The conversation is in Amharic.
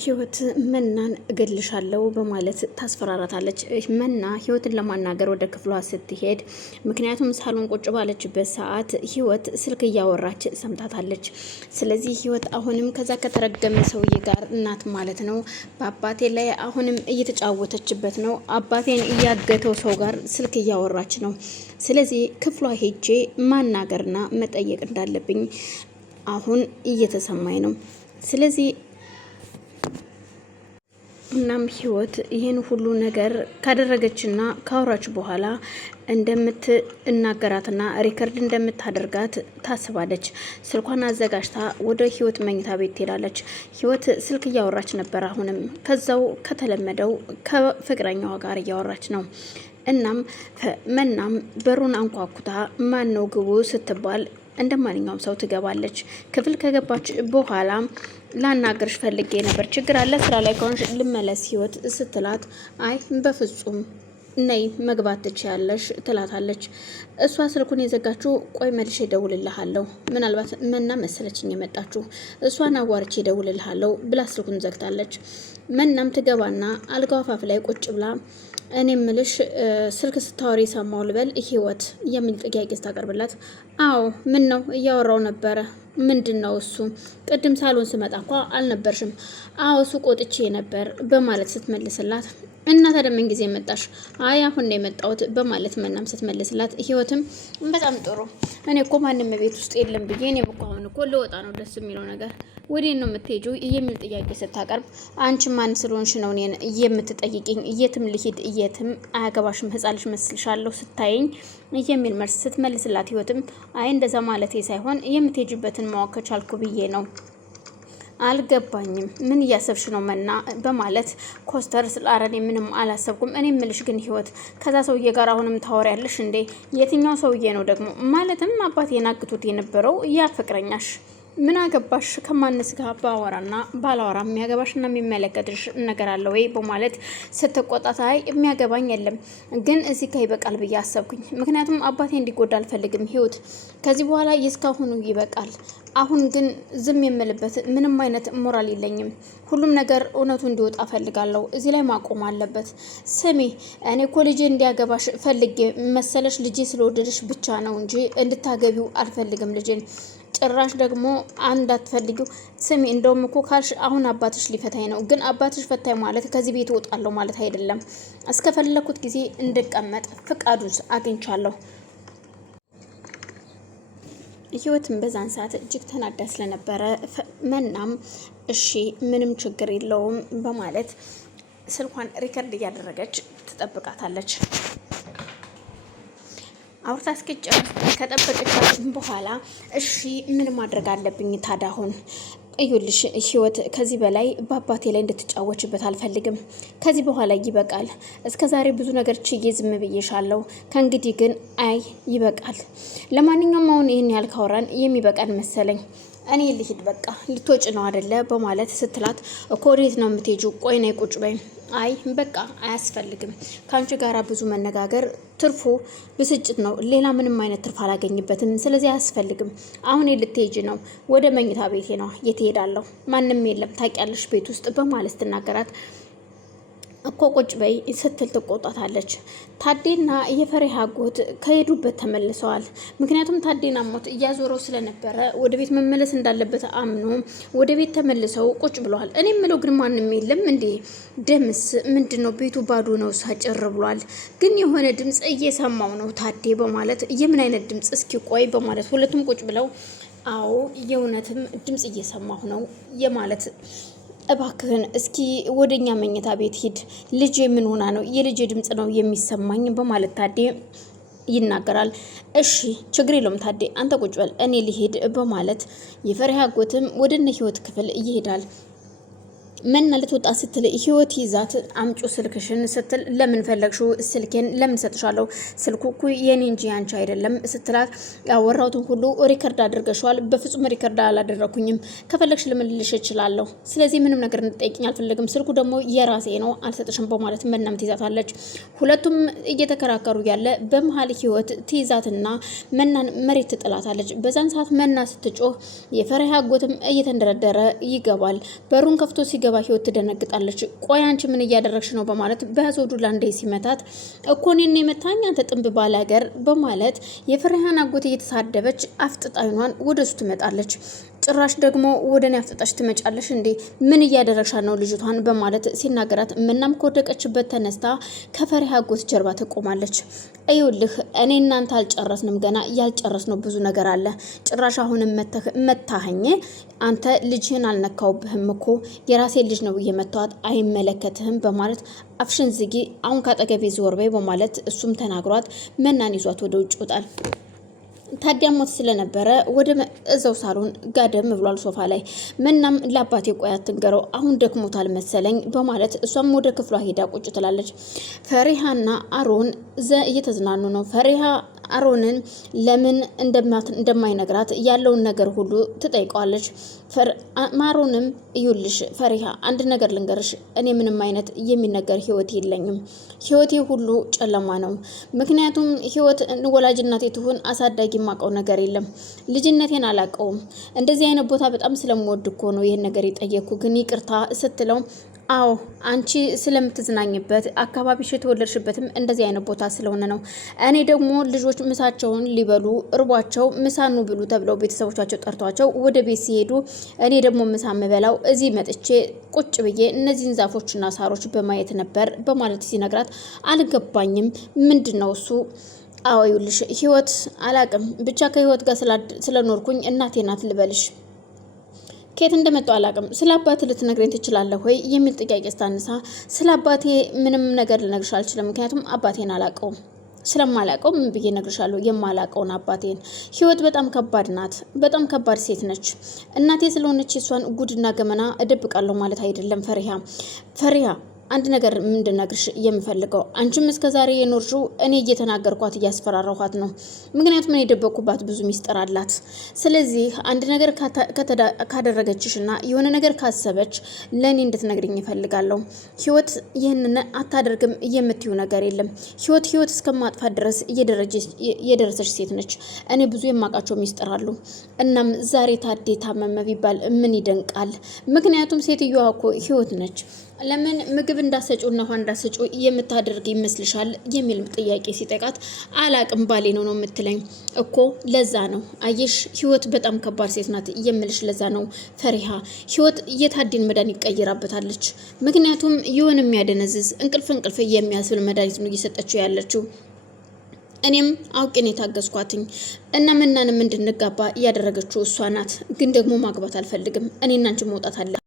ህይወት መናን እገልሻለሁ በማለት ታስፈራራታለች። መና ህይወትን ለማናገር ወደ ክፍሏ ስትሄድ ምክንያቱም ሳሎን ቁጭ ባለችበት ሰዓት ህይወት ስልክ እያወራች ሰምታታለች። ስለዚህ ህይወት አሁንም ከዛ ከተረገመ ሰውዬ ጋር እናት ማለት ነው በአባቴ ላይ አሁንም እየተጫወተችበት ነው። አባቴን እያገተው ሰው ጋር ስልክ እያወራች ነው። ስለዚህ ክፍሏ ሄጄ ማናገርና መጠየቅ እንዳለብኝ አሁን እየተሰማኝ ነው። ስለዚህ እናም ህይወት ይህን ሁሉ ነገር ካደረገችና ካወራች በኋላ እንደምትናገራትና ሪከርድ እንደምታደርጋት ታስባለች። ስልኳን አዘጋጅታ ወደ ህይወት መኝታ ቤት ትሄዳለች። ህይወት ስልክ እያወራች ነበር። አሁንም ከዛው ከተለመደው ከፍቅረኛዋ ጋር እያወራች ነው። እናም መናም በሩን አንኳኩታ ማን ነው ግቡ ስትባል እንደ ማንኛውም ሰው ትገባለች። ክፍል ከገባች በኋላ ላናገርሽ ፈልጌ ነበር፣ ችግር አለ? ስራ ላይ ከሆንሽ ልመለስ ህይወት ስትላት አይ በፍጹም ነይ መግባት ትችያለሽ ትላታለች። እሷ ስልኩን የዘጋችው ቆይ መልሼ እደውልልሃለሁ፣ ምናልባት መና መሰለችኝ የመጣችሁ፣ እሷን አዋርቼ እደውልልሃለሁ ብላ ስልኩን ዘግታለች። መናም ትገባና አልጋው አፋፍ ላይ ቁጭ ብላ እኔ ምልሽ ስልክ ስታወሪ ሰማው ልበል ህይወት የሚል ጥያቄ ስታቀርብላት አዎ ምን ነው እያወራው ነበረ። ምንድን ነው እሱ? ቅድም ሳሎን ስመጣ እንኳ አልነበርሽም። አዎ ሱቅ ወጥቼ ነበር በማለት ስትመልስላት እና ታዲያ ምን ጊዜ መጣሽ? አይ አሁን ነው የመጣሁት በማለት መናም ስትመልስላት ህይወትም በጣም ጥሩ፣ እኔ እኮ ማንም ቤት ውስጥ የለም ብዬ እኔም እኮ አሁን እኮ ልወጣ ነው፣ ደስ የሚለው ነገር ወዴት ነው የምትሄጂው የሚል ጥያቄ ስታቀርብ አንቺ ማን ስለሆንሽ ነው እኔን የምትጠይቂኝ? የትም ልሂድ የትም አያገባሽም፣ ህፃን ልጅ መስልሻለሁ ስታይኝ የሚል መልስ ስትመልስላት ህይወትም አይ እንደዛ ማለቴ ሳይሆን የምትሄጂበትን ማወቅ ከቻልኩ ብዬ ነው። አልገባኝም፣ ምን እያሰብሽ ነው መና በማለት ኮስተር ስላረኔ ምንም አላሰብኩም። እኔ ምልሽ ግን ህይወት ከዛ ሰውዬ ጋር አሁንም ታወሪያለሽ እንዴ? የትኛው ሰውዬ ነው ደግሞ? ማለትም አባቴን አግቶት የነበረው ያ ፍቅረኛሽ? ምን አገባሽ? ከማንስ ጋር ባወራና ባላወራ የሚያገባሽና የሚመለከትሽ ነገር አለ ወይ በማለት ስትቆጣት አይ የሚያገባኝ የለም፣ ግን እዚህ ጋር ይበቃል ብዬ አሰብኩኝ። ምክንያቱም አባቴ እንዲጎዳ አልፈልግም ህይወት፣ ከዚህ በኋላ የእስካሁኑ ይበቃል። አሁን ግን ዝም የምልበት ምንም አይነት ሞራል የለኝም። ሁሉም ነገር እውነቱ እንዲወጣ ፈልጋለሁ። እዚህ ላይ ማቆም አለበት። ስሚ እኔ እኮ ልጄ እንዲያገባሽ ፈልጌ መሰለሽ? ልጄ ስለወደደሽ ብቻ ነው እንጂ እንድታገቢው አልፈልግም ልጄን። ጭራሽ ደግሞ አንድ አትፈልጊው። ስሚ እንደውም እኮ ካልሽ አሁን አባትሽ ሊፈታኝ ነው። ግን አባትሽ ፈታኝ ማለት ከዚህ ቤት እወጣለሁ ማለት አይደለም። እስከፈለኩት ጊዜ እንድቀመጥ ፍቃዱን አግኝቻለሁ። ህይወትን በዛን ሰዓት እጅግ ተናዳ ስለነበረ መናም እሺ ምንም ችግር የለውም በማለት ስልኳን ሪከርድ እያደረገች ትጠብቃታለች። አውርታ እስኪጨርስ ከጠበቀቻት በኋላ እሺ ምን ማድረግ አለብኝ ታዲያ? አሁን እዩልሽ ህይወት፣ ከዚህ በላይ በአባቴ ላይ እንድትጫወችበት አልፈልግም። ከዚህ በኋላ ይበቃል። እስከ ዛሬ ብዙ ነገር ችዬ ዝም ብዬሻለሁ። ከእንግዲህ ግን አይ ይበቃል። ለማንኛውም አሁን ይህን ያህል ካወራን የሚበቃን መሰለኝ። እኔ ልሂድ በቃ። ልትወጭ ነው አደለ በማለት ስትላት እኮ ወዴት ነው የምትሄጂው? ቆይ ነይ ቁጭ በይ። አይ በቃ አያስፈልግም። ከአንቺ ጋራ ብዙ መነጋገር ትርፉ ብስጭት ነው። ሌላ ምንም አይነት ትርፍ አላገኝበትም። ስለዚህ አያስፈልግም። አሁን ልትሄጂ ነው? ወደ መኝታ ቤቴ ነው። የት እሄዳለሁ? ማንም የለም ታውቂያለሽ ቤት ውስጥ በማለት ስትናገራት እኮ ቁጭ በይ ስትል ትቆጣታለች። ታዴና የፈሪሃ አጎት ከሄዱበት ተመልሰዋል። ምክንያቱም ታዴና ሞት እያዞረው ስለነበረ ወደ ቤት መመለስ እንዳለበት አምኖ ወደ ቤት ተመልሰው ቁጭ ብለዋል። እኔ የምለው ግን ማንም የለም እንዴ? ደምስ ምንድነው? ቤቱ ባዶ ነው፣ ሳጭር ብሏል። ግን የሆነ ድምፅ እየሰማው ነው ታዴ በማለት የምን አይነት ድምፅ? እስኪ ቆይ በማለት ሁለቱም ቁጭ ብለው አዎ የእውነትም ድምፅ እየሰማሁ ነው የማለት እባክህን እስኪ ወደኛ መኝታ ቤት ሂድ፣ ልጅ ምን ሆና ነው? የልጅ ድምጽ ነው የሚሰማኝ በማለት ታዴ ይናገራል። እሺ ችግር የለውም ታዴ አንተ ቁጭ በል እኔ ልሄድ በማለት የፈሪሃ አጎትም ወደ እነ ህይወት ክፍል ይሄዳል። መና ልትወጣ ስትል ህይወት ይዛት አምጩ ስልክሽን ስትል ለምን ፈለግሽው? ስልኬን ለምን ሰጥሻለሁ? ስልኩ እኮ የኔ እንጂ ያንቺ አይደለም ስትላት ያወራሁትን ሁሉ ሪከርድ አድርገሽዋል። በፍጹም ሪከርድ አላደረኩኝም። ከፈለግሽ ልምልልሽ እችላለሁ። ስለዚህ ምንም ነገር እንድጠይቅኝ አልፈለግም። ስልኩ ደግሞ የራሴ ነው አልሰጥሽም በማለት መናም ትይዛታለች። ሁለቱም እየተከራከሩ ያለ በመሀል ህይወት ትይዛትና መናን መሬት ትጥላታለች። በዛን ሰዓት መና ስትጮህ የፈሪሃ አጎትም እየተንደረደረ ይገባል። በሩን ከፍቶ ሲገባ ሲገባ ህይወት ትደነግጣለች። ቆይ አንቺ ምን እያደረግሽ ነው በማለት በያዘው ዱላ እንደ ሲመታት እኮ እኔን የመታኝ አንተ ጥንብ ባላገር በማለት የፍሬሃን አጎት እየተሳደበች አፍጥጣይኗን ወደሱ ትመጣለች። ጭራሽ ደግሞ ወደ እኔ አፍጥጣሽ ትመጫለሽ እንዴ? ምን እያደረግሻ ነው ልጅቷን በማለት ሲናገራት ምናም ከወደቀችበት ተነስታ ከፈሪሃ አጎት ጀርባ ትቆማለች። እዩልህ እኔ እናንተ አልጨረስንም፣ ገና ያልጨረስነው ብዙ ነገር አለ። ጭራሽ አሁንም መታኸኝ። አንተ ልጅህን አልነካውብህም እኮ የራሴን ልጅ ነው እየመታዋት፣ አይመለከትህም በማለት አፍሽን ዝጊ፣ አሁን ካጠገቤ ዞር በይ በማለት እሱም ተናግሯት መናን ይዟት ወደ ውጭ ይወጣል። ታዲያ ሞት ስለነበረ ወደ እዛው ሳሎን ጋደም ብሏል ሶፋ ላይ። መናም ለአባቴ ቆይ አትንገረው አሁን ደክሞታል መሰለኝ በማለት እሷም ወደ ክፍሏ ሄዳ ቁጭ ትላለች። ፈሪሃና አሮን እየተዝናኑ ነው። ፈሪሃ አሮንን ለምን እንደማይነግራት ያለውን ነገር ሁሉ ትጠይቀዋለች። ማሮንም እዩልሽ ፈሪሃ አንድ ነገር ልንገርሽ፣ እኔ ምንም አይነት የሚነገር ህይወት የለኝም። ህይወቴ ሁሉ ጨለማ ነው። ምክንያቱም ህይወት ወላጅ እናቴ ትሁን አሳዳጊ የማውቀው ነገር የለም። ልጅነቴን አላውቀውም። እንደዚህ አይነት ቦታ በጣም ስለምወድ እኮ ነው ይሄን ነገር የጠየኩ፣ ግን ይቅርታ ስትለው አዎ አንቺ ስለምትዝናኝበት አካባቢሽ የተወለድሽበትም እንደዚህ አይነት ቦታ ስለሆነ ነው። እኔ ደግሞ ልጆች ምሳቸውን ሊበሉ እርቧቸው ምሳኑ ብሉ ተብለው ቤተሰቦቻቸው ጠርቷቸው ወደ ቤት ሲሄዱ እኔ ደግሞ ምሳ የምበላው እዚህ መጥቼ ቁጭ ብዬ እነዚህን ዛፎችና ሳሮች በማየት ነበር በማለት ሲነግራት አልገባኝም፣ ምንድን ነው እሱ? አዎ ይኸውልሽ ህይወት አላቅም ብቻ ከህይወት ጋር ስለኖርኩኝ እናቴ ናት ልበልሽ። ከየት እንደመጣው አላቅም። ስለ አባቴ ልትነግረኝ ትችላለህ ወይ የሚል ጥያቄ ስታነሳ ስለ አባቴ ምንም ነገር ልነግርሽ አልችልም፣ ምክንያቱም አባቴን አላቀውም። ስለማላቀው ምን ብዬ እነግርሻለሁ የማላቀውን አባቴን። ህይወት በጣም ከባድ ናት፣ በጣም ከባድ ሴት ነች። እናቴ ስለሆነች እሷን ጉድና ገመና እደብቃለሁ ማለት አይደለም። ፈሪሃ አንድ ነገር እንድነግርሽ የምፈልገው አንቺም እስከዛሬ የኖርሽው እኔ እየተናገርኳት እያስፈራራኋት ነው። ምክንያቱም እኔ የደበቅኩባት ብዙ ሚስጥር አላት። ስለዚህ አንድ ነገር ካደረገችሽና የሆነ ነገር ካሰበች ለእኔ እንድትነግርኝ ይፈልጋለሁ። ህይወት ይህንን አታደርግም የምትዩ ነገር የለም። ህይወት እስከማጥፋት ድረስ እየደረሰች ሴት ነች። እኔ ብዙ የማውቃቸው ሚስጥር አሉ። እናም ዛሬ ታዴ ታመመ ቢባል ምን ይደንቃል? ምክንያቱም ሴትዮዋ እኮ ህይወት ነች። ለምን ምግብ እንዳሰጩ እና ውሃ እንዳሰጩ የምታደርግ ይመስልሻል? የሚል ጥያቄ ሲጠቃት አላቅም ባሌ ነው የምትለኝ እኮ ለዛ ነው። አየሽ ህይወት በጣም ከባድ ሴት ናት የምልሽ ለዛ ነው። ፈሪሃ ህይወት የታዴን መድኃኒት ቀይራበታለች። ምክንያቱም የሆነ የሚያደነዝዝ እንቅልፍ የሚያስብል መድኃኒት ነው እየሰጠችው ያለችው። እኔም አውቄን የታገዝኳትኝ እና ምናንም እንድንጋባ እያደረገችው እሷ ናት። ግን ደግሞ ማግባት አልፈልግም። እኔና አንቺ መውጣት አለ